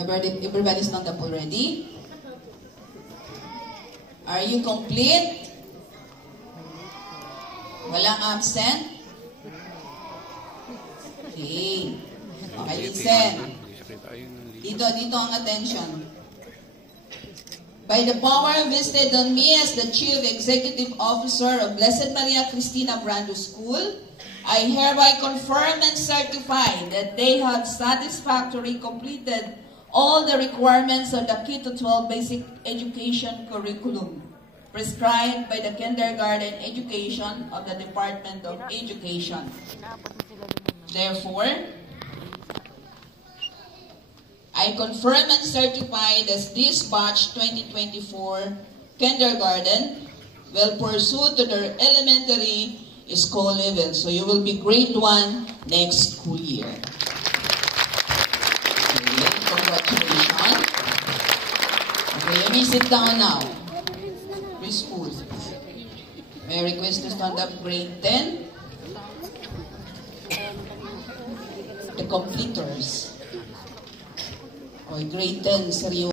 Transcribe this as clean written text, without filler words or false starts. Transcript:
Everybody stand up already? Are you complete? Walang absent? Okay. Okay, listen. Dito ang attention. By the power vested on me as the Chief Executive Officer of Blessed Maria Cristina Brando School, I hereby confirm and certify that they have satisfactorily completed all the requirements of the K-12 Basic Education Curriculum prescribed by the kindergarten education of the Department of Education. Therefore, I confirm and certify that this batch 2024 kindergarten will pursue to their elementary school level. So you will be grade 1 next school year. Okay, congratulations. Okay, let me sit down now. Preschool. May I request to stand up grade 10? The completers. Okay, grade 10, seryoso.